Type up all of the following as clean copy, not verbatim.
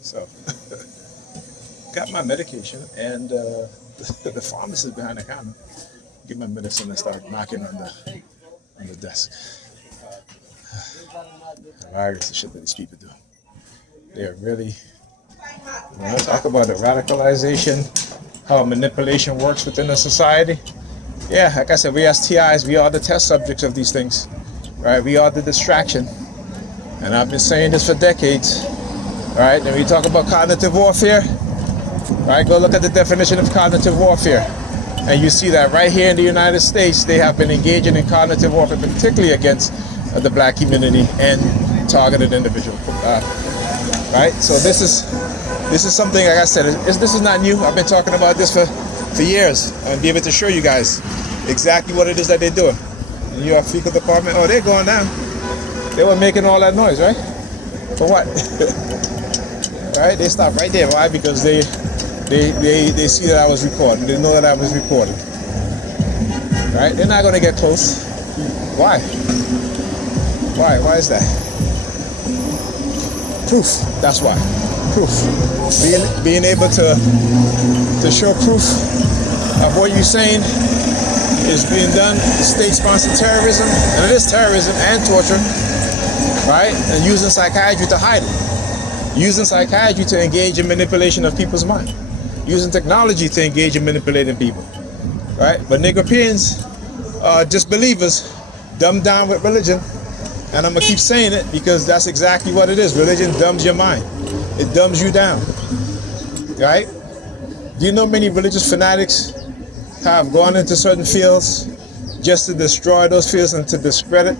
So, got my medication, and the pharmacist behind the counter give my medicine and start knocking on the desk. Hilarious the shit that these people do. They are really. When I talk about the radicalization, how manipulation works within a society. Yeah, like I said, we as TIs, we are the test subjects of these things, right? We are the distraction, and I've been saying this for decades. Right, and we talk about cognitive warfare. Right, go look at the definition of cognitive warfare, and you see that right here in the United States, they have been engaging in cognitive warfare, particularly against the black community and targeted individuals. Right, so this is something, like I said, this is not new. I've been talking about this for years, and be able to show you guys exactly what it is that they're doing. In your fecal department, oh, they're going down. They were making all that noise, right? For what? Right? They stopped right there. Why? Because they see that I was recording. They know that I was recording. Right? They're not going to get close. Why? Why is that? Proof. That's why. Proof. Being able to show proof of what you're saying is being done. State-sponsored terrorism, and it is terrorism and torture. Right? And using psychiatry to hide it. Using psychiatry to engage in manipulation of people's mind. Using technology to engage in manipulating people. Right? But Negropeans are just believers, dumbed down with religion. And I'm going to keep saying it because that's exactly what it is. Religion dumbs your mind. It dumbs you down. Right? Do you know many religious fanatics have gone into certain fields just to destroy those fields and to discredit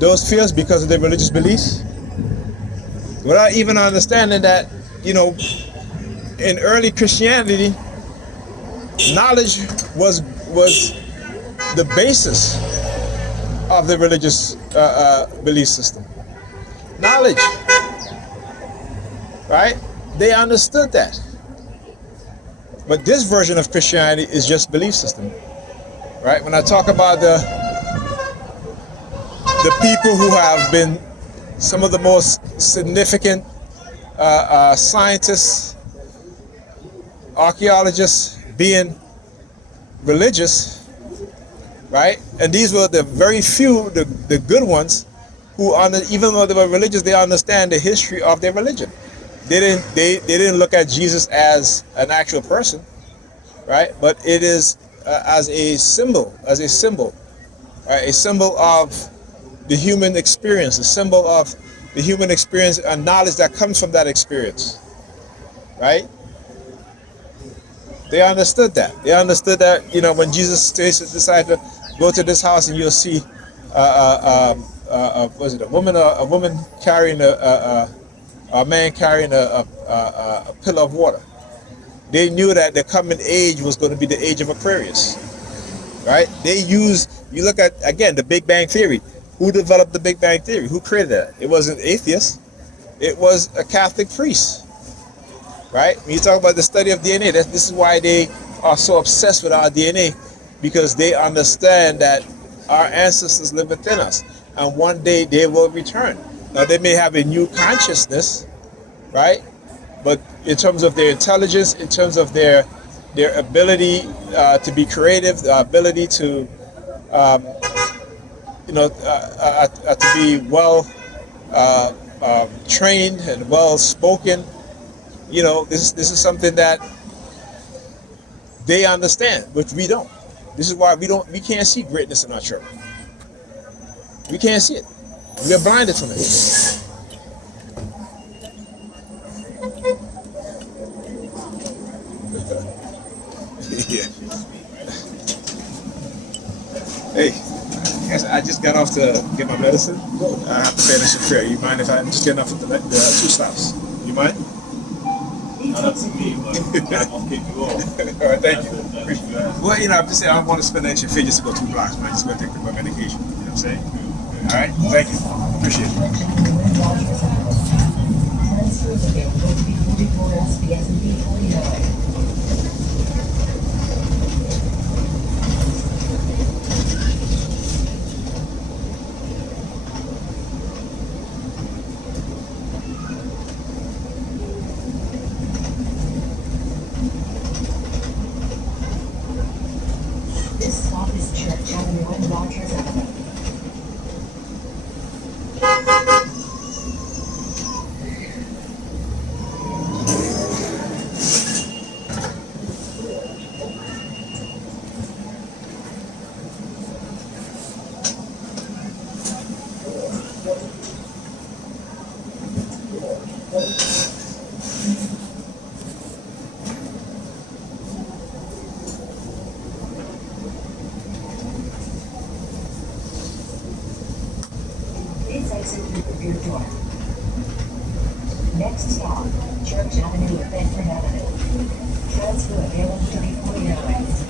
those fields because of their religious beliefs? Without even understanding that, in early Christianity, knowledge was the basis of the religious belief system. Knowledge, right? They understood that. But this version of Christianity is just belief system, right? When I talk about the people who have been some of the most significant scientists, archaeologists being religious, right? And these were the very few, the good ones, who, even though they were religious, they understand the history of their religion. They didn't look at Jesus as an actual person, right? But it is as a symbol, right? A symbol of the human experience, a symbol of the human experience and knowledge that comes from that experience, right? They understood that. They understood that, when Jesus says to the disciple, go to this house and you'll see, was it a woman carrying a man carrying a pillar of water. They knew that the coming age was going to be the age of Aquarius, right? You look at, again, the Big Bang Theory. Who developed the Big Bang Theory? Who created that? It wasn't atheists. It was a Catholic priest, right? When you talk about the study of DNA, this is why they are so obsessed with our DNA, because they understand that our ancestors live within us, and one day they will return. Now, they may have a new consciousness, right? But in terms of their intelligence, in terms of their ability to be creative, the ability to to be well trained and well spoken, this is something that they understand, which we don't. This is why we can't see greatness in our children. We can't see it. We are blinded from it. Yeah. Hey. I just got off to get my medicine. I have to pay attention fair. You mind if I'm just getting off at the 2 stops? You mind? Not up to me, but I won't kick you off. All right, thank you. Well, I'm just saying I don't want to spend an extra fee just to go 2 blocks, man. I'm just going to take my medication. You know what I'm saying? All right, thank you. Appreciate it. Please exit through the rear door. Next stop, Church Avenue and Bedford Avenue. Transfer available 24 airways.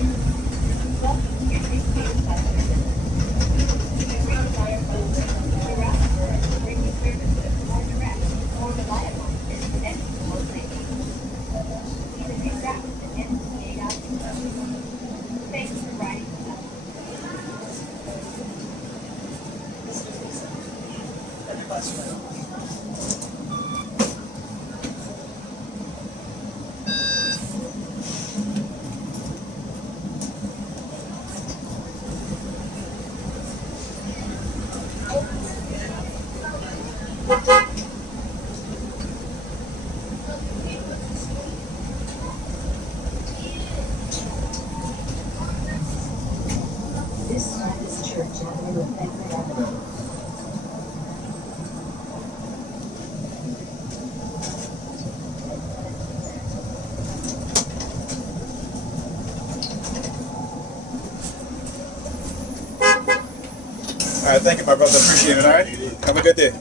This stop is Church Avenue and Bedford Avenue. All right, thank you, my brother. Appreciate it. All right, have a good day.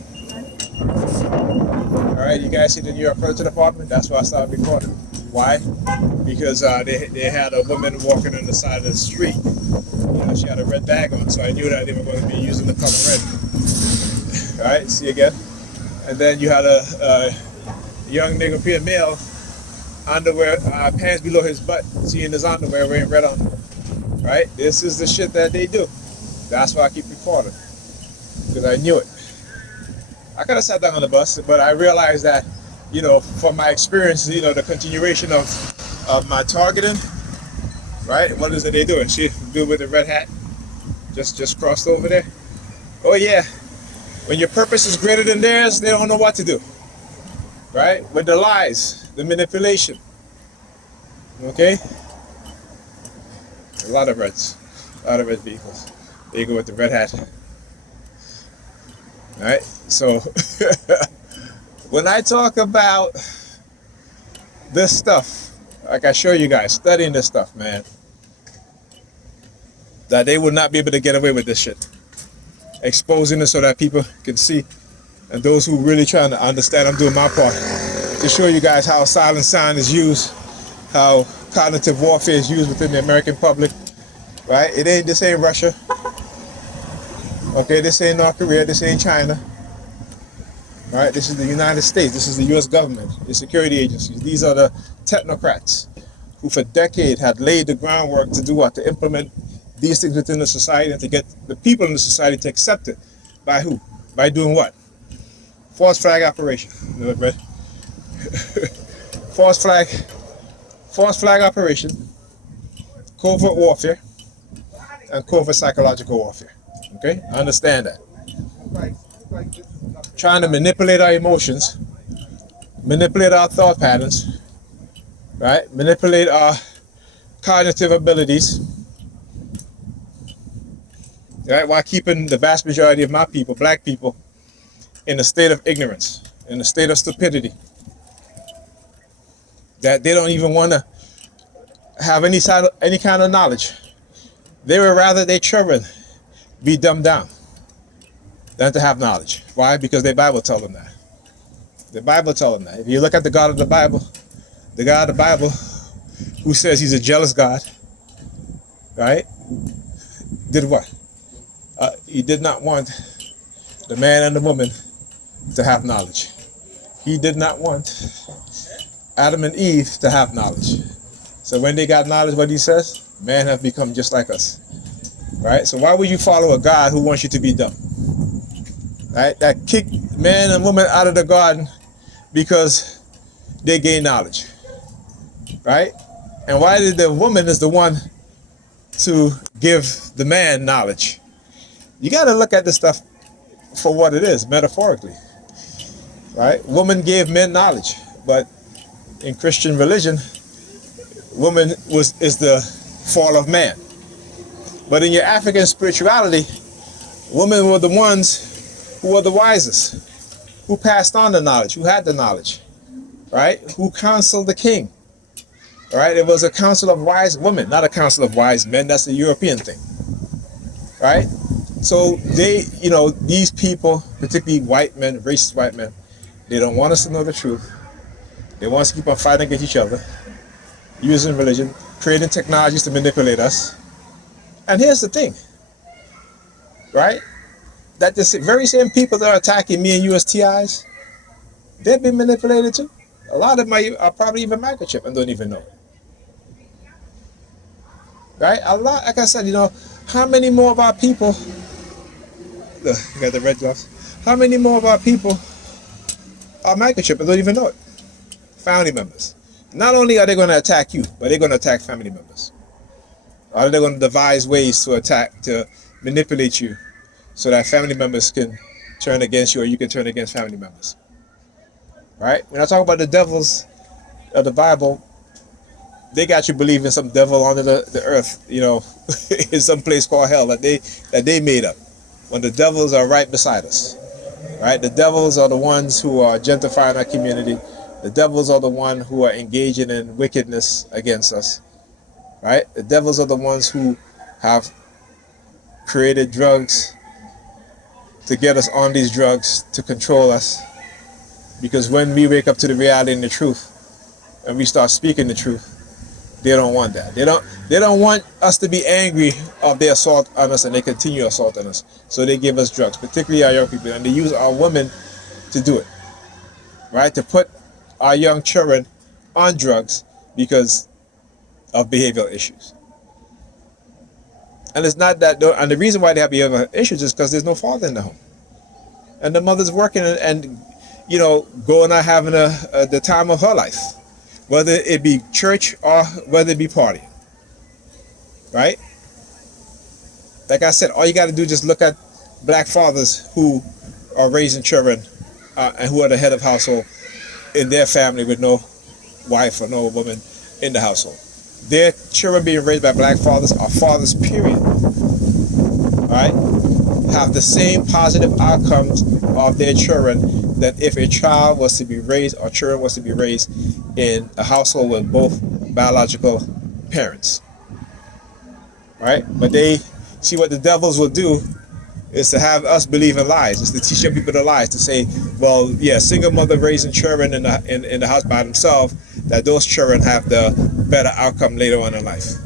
All right, you guys see the New York Furniture Department? That's why I started recording. Why? Because they had a woman walking on the side of the street. You know, she had a red bag on, so I knew that they were going to be using the color red. All right, see again. And then you had a young European male, underwear, pants below his butt, seeing his underwear wearing red on. Right? This is the shit that they do. That's why I keep recording, because I knew it. I could have sat down on the bus, but I realized that, you know, from my experience, you know, the continuation of my targeting, right? What is it they doing? She do with the red hat, just crossed over there. Oh yeah, when your purpose is greater than theirs, they don't know what to do, right? With the lies, the manipulation. Okay, a lot of red vehicles. There you go with the red hat. All right, so when I talk about this stuff, like I show you guys, studying this stuff, man, that they would not be able to get away with this shit. Exposing it so that people can see, and those who really trying to understand, I'm doing my part to show you guys how silent sound is used, how cognitive warfare is used within the American public, right? This ain't Russia. Okay, this ain't North Korea, this ain't China. All right, this is the United States, this is the U.S. government, the security agencies. These are the technocrats who for decades had laid the groundwork to do what? To implement these things within the society and to get the people in the society to accept it. By who? By doing what? False flag operation. False flag operation, covert warfare, and covert psychological warfare. Okay, I understand that. Trying to manipulate our emotions, manipulate our thought patterns, right? Manipulate our cognitive abilities, right? While keeping the vast majority of my people, black people, in a state of ignorance, in a state of stupidity, that they don't even want to have any kind of knowledge. They would rather their children be dumbed down than to have knowledge. Why? Because their Bible tells them that. The Bible tells them that. If you look at the God of the Bible, who says he's a jealous God, right? Did what? He did not want the man and the woman to have knowledge. He did not want Adam and Eve to have knowledge. So when they got knowledge, what he says? Man have become just like us. Right? So why would you follow a God who wants you to be dumb? Right? That kicked man and woman out of the garden because they gain knowledge. Right? And why did the woman is the one to give the man knowledge? You got to look at this stuff for what it is, metaphorically. Right? Woman gave men knowledge, but in Christian religion, woman is the fall of man. But in your African spirituality, women were the ones who were the wisest, who passed on the knowledge, who had the knowledge. right? Who counseled the king, right? It was a council of wise women, not a council of wise men. That's a European thing, right? So they, these people, particularly white men, racist white men, they don't want us to know the truth. They want us to keep on fighting against each other, using religion, creating technologies to manipulate us. And here's the thing, right? That the very same people that are attacking me and you as TIs, they've been manipulated too. A lot of them are probably even microchipped and don't even know. Right? A lot, like I said, how many more of our people, you got the red gloves, how many more of our people are microchipped and don't even know it? Family members. Not only are they going to attack you, but they're going to attack family members. Or they're going to devise ways to manipulate you so that family members can turn against you or you can turn against family members. Right? When I talk about the devils of the Bible, they got you believing some devil under the earth, in some place called hell that they made up. When the devils are right beside us. Right? The devils are the ones who are gentrifying our community. The devils are the ones who are engaging in wickedness against us. Right? The devils are the ones who have created drugs to get us on these drugs, to control us. Because when we wake up to the reality and the truth, and we start speaking the truth, they don't want that. They don't want us to be angry of their assault on us, and they continue assaulting us. So they give us drugs, particularly our young people, and they use our women to do it. Right? To put our young children on drugs because of behavioral issues. And it's not that, and the reason why they have behavioral issues is because there's no father in the home. And the mother's working and going out having the time of her life. Whether it be church or whether it be partying. Right? Like I said, all you got to do is just look at black fathers who are raising children and who are the head of household in their family with no wife or no woman in the household. Their children being raised by black fathers are fathers, period. Alright? Have the same positive outcomes of their children that if a child was to be raised or children was to be raised in a household with both biological parents. Right? But they see what the devils will do is to have us believe in lies. It's to teach young people the lies, to say, well, yeah, single mother raising children in the house by themselves, that those children have the better outcome later on in life.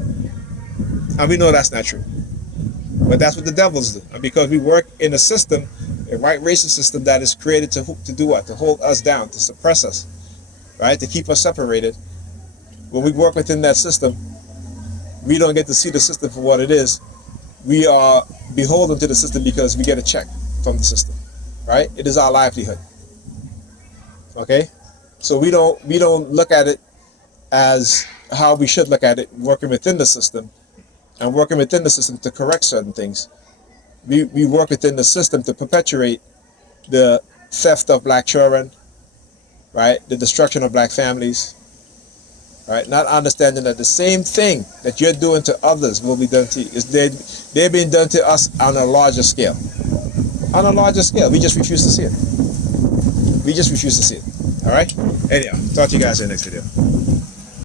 And we know that's not true. But that's what the devils do. And because we work in a system, a white racist system that is created to do what? To hold us down, to suppress us, right? To keep us separated. When we work within that system, we don't get to see the system for what it is. We are beholden to the system because we get a check from the system, right? It is our livelihood. Okay? So we don't look at it as how we should look at it, working within the system and working within the system to correct certain things. We work within the system to perpetuate the theft of black children, right? The destruction of black families, right? Not understanding that the same thing that you're doing to others will be done to you. They're being done to us on a larger scale. On a larger scale. We just refuse to see it. We just refuse to see it. All right? Anyhow, talk to you guys in the next video.